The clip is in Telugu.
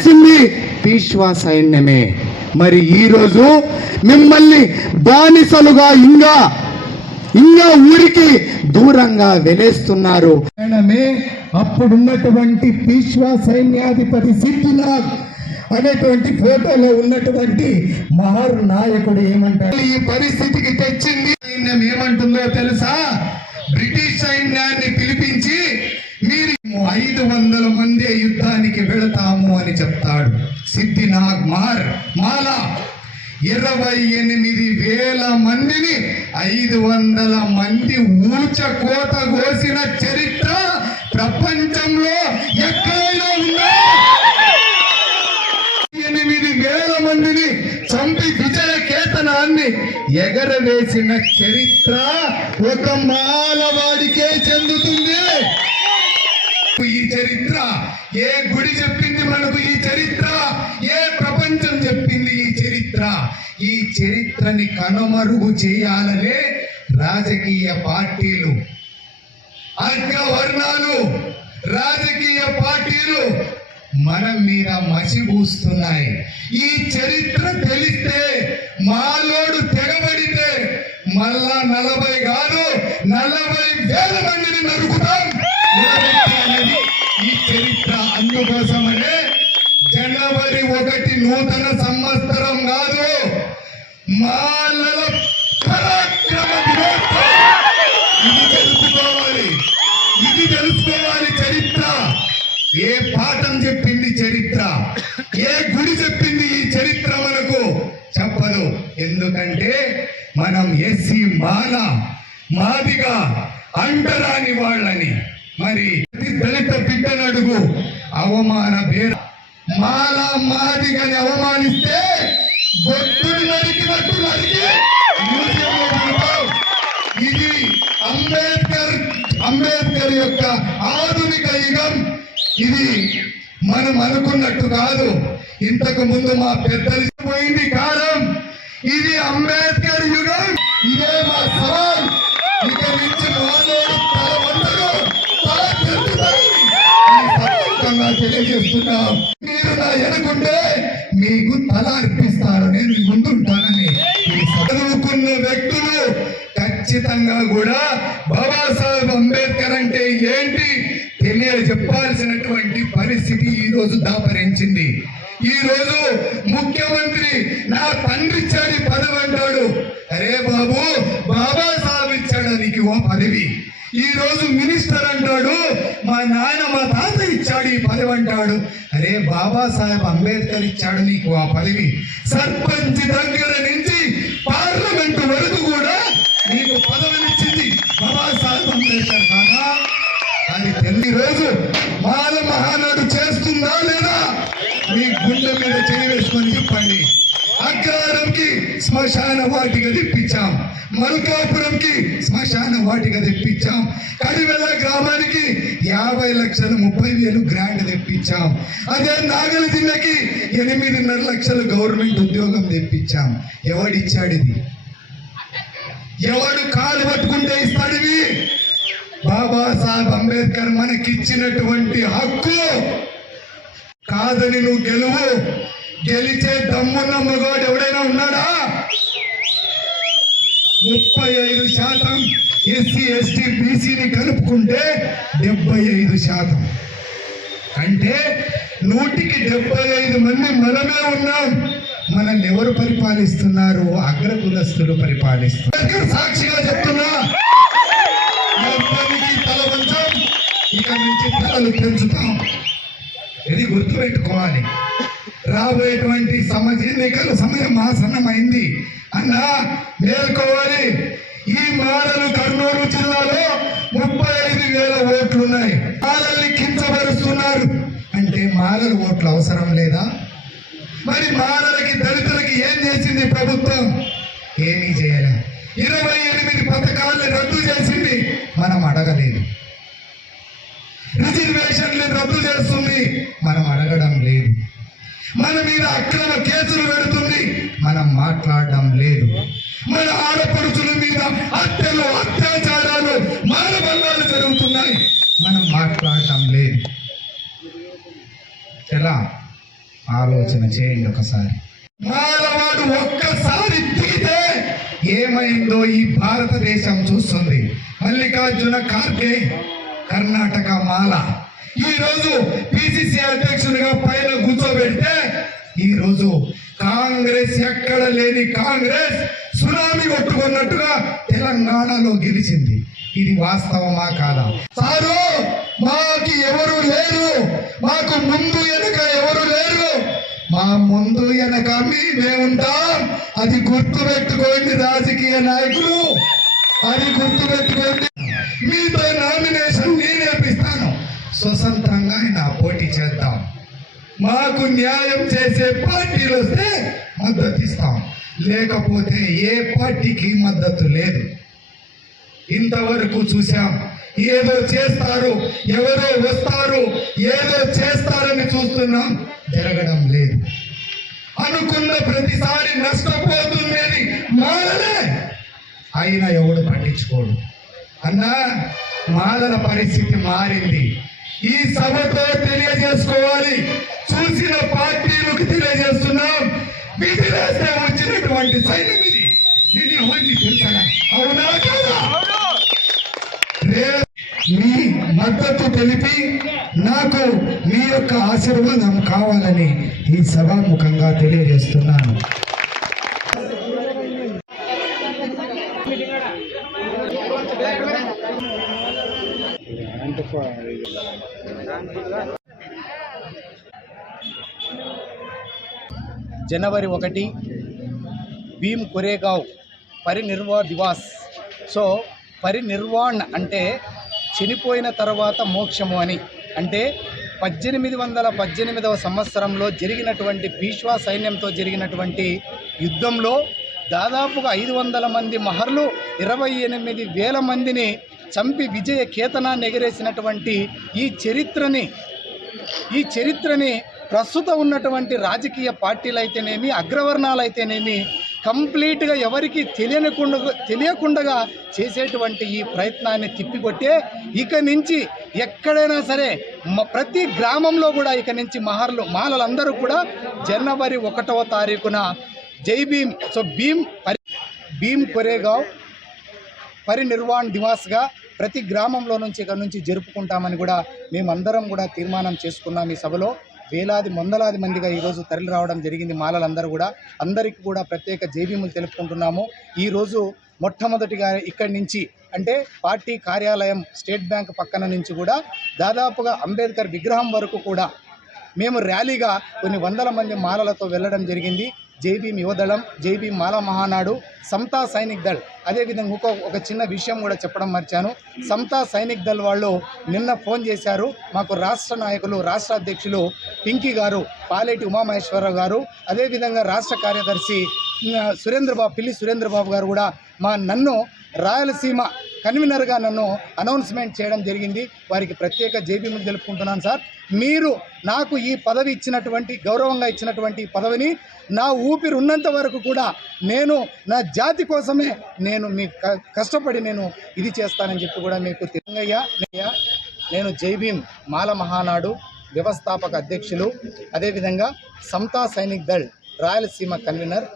చేసింది పీష్వా సైన్యమే. మరి ఈరోజు మిమ్మల్ని బానిసలుగా ఇంకా ఊరికి దూరంగా వెలేస్తున్నారు. అప్పుడున్నటువంటి పీష్వా సైన్యాధిపతి సిద్ధినాథ్ అనేటువంటి ఫోటోలో ఉన్నటువంటి మహర్ నాయకుడు ఏమంటారు? ఈ పరిస్థితికి తెచ్చింది సైన్యం ఏమంటుందో తెలుసా? బ్రిటిష్ సైన్యాన్ని పిలిపించి మీరు 500 మంది యుద్ధానికి వెళతాము అని చెప్తాడు. సిద్ధినాథ్ మాలా 28,000 మందిని 500 మంది ఊచ కోత కోసిన చరిత్ర ప్రపంచంలో ఎక్కడైనా ఉందా? 8,000 మందిని చంపి విజయ కేతనాన్ని ఎగరవేసిన చరిత్ర ఒక మాలవాడికే చెందుతుంది. ఈ చరిత్ర ఏ గుడి చెప్పింది మనకు? ఈ చరిత్ర ఏ ప్రపంచం చెప్పింది? ఈ చరిత్ర. ఈ చరిత్రని కనుమరుగు చేయాలనే రాజకీయ పార్టీలు, అగ్రవర్ణాలు, రాజకీయ పార్టీలు మనం మీద మసిబూస్తున్నాయి. ఈ చరిత్ర తెలిస్తే మాలోడు తెగబడితే మళ్ళా 40 కాదు 40,000 మందిని నరుకుతాం. ఈ చరిత్ర. అందుకోసమనే జనవరి 1 నూతన సంవత్సరం కాదు, మాలల పరాక్రమ దినోత్సవం. ఇది తెలుసుకోవాలి చరిత్ర. ఏ పాఠం చెప్పింది చరిత్ర? ఏ గుడి చెప్పింది ఈ చరిత్ర? మనకు చెప్పదు. ఎందుకంటే మనం ఎస్సీ మాదిగా అంటరాని వాళ్ళని. మరి దళిత బిడ్డనడుగు అవమాన పేరు మాదిగని అవమానిస్తే బొట్టుని నరికినట్టు నరికి ఇది అంబేద్కర్ యొక్క ఆధునిక యుగం. ఇది మనం అనుకున్నట్టు కాదు. ఇంతకు ముందు మా పెద్దలు పోయింది కాలం. ఇది అంబేద్కర్ యుగం. ఇదే మా సవాల్. ఇక నుంచి తెలియజేస్తున్నాం. మీరు నా ఎనుకుంటే మీకు తల అర్పిస్తాను, నేను ముందుంటానని. చదువుకున్న వ్యక్తులు ఖచ్చితంగా కూడా బాబాసాహెబ్ అంబేద్కర్ అంటే ఏంటి తెలియజెప్పాల్సినటువంటి పరిస్థితి ఈ రోజు దాపరించింది. ఈ రోజు ముఖ్యమంత్రి నా తండ్రి ఇచ్చాడు పదవి అంటాడు. అరే బాబు, బాబాసాహెబ్ ఇచ్చాడు నీకు ఓ పదవి. ఈ రోజు మినిస్టర్ అంటాడు, మా తాత ఇచ్చాడు ఈ పదవి అంటాడు. అరే బాబాసాహెబ్ అంబేద్కర్ ఇచ్చాడు నీకు ఆ పదవి. సర్పంచ్ దగ్గర నుంచి పార్లమెంట్ వరకు కూడా నీకు పదవినిచ్చింది బాబాసాహెబ్ అంబేద్కర్ కాదా? అది తెలియ రోజు మాల మహానాడు చేస్తుందా లేదా? మీ గుండె మీద చేయి వేసుకొని చెప్పండి. అగ్రహారంకి శ్మశాన వాటిక తెప్పించాం, మల్కాపురంకి శ్మశాన వాటిక తెప్పించాం, కడివెల గ్రామానికి 50 లక్షలు 30,000 గ్రాంట్ తెప్పించాం. అదే నాగల జిల్లాకి 8.5 లక్షలు గవర్నమెంట్ ఉద్యోగం తెప్పించాం. ఎవడిచ్చాడు ఇది? ఎవడు కాలు పట్టుకుంటే ఇస్తాడు ఇవి? బాబాసాహెబ్ అంబేద్కర్ మనకిచ్చినటువంటి హక్కు. కాదని నువ్వు గెలిచే దమ్మున్న మగవాడు ఎవడైనా ఉన్నాడా? 35% ఎస్సీ ఎస్టీ బీసీని కలుపుకుంటే 75%. అంటే 175 మంది మనమే ఉన్నాం. మనల్ని ఎవరు పరిపాలిస్తున్నారు? అగ్రకులస్తులు పరిపాలిస్తున్నారు. సాక్షిగా చెప్తున్నా, తల వంచాం, ఇక నుంచి తలలు పెంచుతాం. ఇది గుర్తుపెట్టుకోవాలి. రాబోయేటువంటి ఎన్నికల సమయం ఆసన్నమైంది అన్నా, మేల్కోవాలి. ఈ మాలలు కర్నూలు జిల్లాలో 35,000 ఓట్లున్నాయి. మాలల్ని కించపరుస్తున్నారు అంటే మాలల ఓట్లు అవసరం లేదా? మరి మాలలకి దళితులకి ఏం చేసింది ప్రభుత్వం? ఏమీ చేయలే. 28 పథకాలను రద్దు చేసింది, మనం అడగలేదు. రిజర్వేషన్లు రద్దు చేస్తుంది, మనం అడగడం లేదు. మన మీద అక్రమ కేసులు పెడుతుంది, మనం మాట్లాడడం లేదు. మన ఆడపడుచుల మీద హత్యలు, అత్యాచారాలు, మానభంగాలు జరుగుతున్నాయి, మనం మాట్లాడటం లేదు. ఎలా ఆలోచన చేయండి ఒకసారి. మానవాడు ఒక్కసారి దిగితే ఏమైందో ఈ భారతదేశం చూస్తుంది. మల్లికార్జున ఖార్గే కర్ణాటక మాల ఈరోజు పిసిసి అధ్యక్షుడిగా పైన కూర్చోబెడితే ఈరోజు కాంగ్రెస్ ఎక్కడ లేని కాంగ్రెస్ సునామీ కొట్టుకున్నట్టుగా తెలంగాణలో గెలిచింది. ఇది వాస్తవమా కాదా? సారు, మాకు ఎవరు లేరు, మాకు ముందు వెనక ఎవరు లేరు, మా ముందు వెనక మేమే ఉంటాం. అది గుర్తుపెట్టుకోండి రాజకీయ నాయకులు, అది గుర్తుపెట్టుకోండి. మీతో నామినేషన్ నేనేపిస్తాను, స్వతంత్రంగా ఆయన పోటీ చేద్దాం. మాకు న్యాయం చేసే పార్టీలు వస్తే మద్దతు ఇస్తాం, లేకపోతే ఏ పార్టీకి మద్దతు లేదు. ఇంతవరకు చూసాం, ఏదో చేస్తారు, ఎవరో వస్తారు, ఏదో చేస్తారని చూస్తున్నాం, జరగడం లేదు. అనుకున్న ప్రతిసారి నష్టపోతుందని మాలలే, అయినా ఎవడు పట్టించుకోడు. అన్నా, మాలల పరిస్థితి మారింది. ఈ సభతో తెలియజేసుకోవాలి, చూసిన పార్టీలకు తెలియజేస్తున్నాం. విధిలేస్తే వచ్చినటువంటి సైన్యం ఇది. నేను ఎవరిని తెలుసా? అవునా కాదా? మీ మద్దతు తెలిపి నాకు మీ యొక్క ఆశీర్వాదం కావాలని ఈ సభాముఖంగా తెలియజేస్తున్నాను. జనవరి 1 భీమ్ కొరేగావ్ పరినిర్వాణ్ దివాస్. సో పరినిర్వాణ్ అంటే చనిపోయిన తర్వాత మోక్షము అని. అంటే 1818వ సంవత్సరంలో జరిగినటువంటి పీష్వా సైన్యంతో జరిగినటువంటి యుద్ధంలో దాదాపుగా 500 మంది మహర్లు 28,000 మందిని చంపి విజయ కేతనాన్ని ఎగరేసినటువంటి ఈ చరిత్రని ప్రస్తుతం ఉన్నటువంటి రాజకీయ పార్టీలు అయితేనేమి, అగ్రవర్ణాలు అయితేనేమి కంప్లీట్గా ఎవరికి తెలియకుండా చేసేటువంటి ఈ ప్రయత్నాన్ని తిప్పికొట్టే ఇక నుంచి ఎక్కడైనా సరే ప్రతి గ్రామంలో కూడా ఇక నుంచి మాలలందరూ కూడా జనవరి 1వ తారీఖున జై భీమ్. సో భీమ్ కొరేగావ్ పరినిర్వాణ్ దివాస్గా ప్రతి గ్రామంలో నుంచి ఇక నుంచి జరుపుకుంటామని కూడా మేమందరం కూడా తీర్మానం చేసుకున్నాం. ఈ సభలో వందలాది మందిగా ఈరోజు తరలి రావడం జరిగింది. మాలలందరూ కూడా, అందరికీ కూడా ప్రత్యేక జైభీములు తెలుపుకుంటున్నాము. ఈరోజు మొట్టమొదటిగా ఇక్కడి నుంచి అంటే పార్టీ కార్యాలయం స్టేట్ బ్యాంక్ పక్కన నుంచి కూడా దాదాపుగా అంబేద్కర్ విగ్రహం వరకు కూడా మేము ర్యాలీగా కొన్ని వందల మంది మాలలతో వెళ్ళడం జరిగింది. జై భీమ్ యువదళం, జై భీమ్ మాలా మహానాడు, సమతా సైనిక్ దళ్. అదేవిధంగా ఒక చిన్న విషయం కూడా చెప్పడం మర్చాను. సమతా సైనిక్ దళ్ వాళ్ళు నిన్న ఫోన్ చేశారు మాకు. రాష్ట్ర నాయకులు, రాష్ట్ర అధ్యక్షులు పింకీ గారు, పాలేటి ఉమామహేశ్వరరావు గారు, అదేవిధంగా రాష్ట్ర కార్యదర్శి పిల్లి సురేంద్రబాబు గారు కూడా నన్ను రాయలసీమ కన్వీనర్గా నన్ను అనౌన్స్మెంట్ చేయడం జరిగింది. వారికి ప్రత్యేక జైభీములు తెలుపుకుంటున్నాను. సార్, మీరు నాకు ఈ పదవి ఇచ్చినటువంటి, గౌరవంగా ఇచ్చినటువంటి పదవిని నా ఊపిరి ఉన్నంత వరకు కూడా నేను నా జాతి కోసమే నేను కష్టపడి నేను ఇది చేస్తానని చెప్పి కూడా మీకు తెలియజేయ. నేను జై భీమ్ మాల మహానాడు వ్యవస్థాపక అధ్యక్షులు, అదేవిధంగా సమతా సైనిక్ దళ్ రాయలసీమ కన్వీనర్.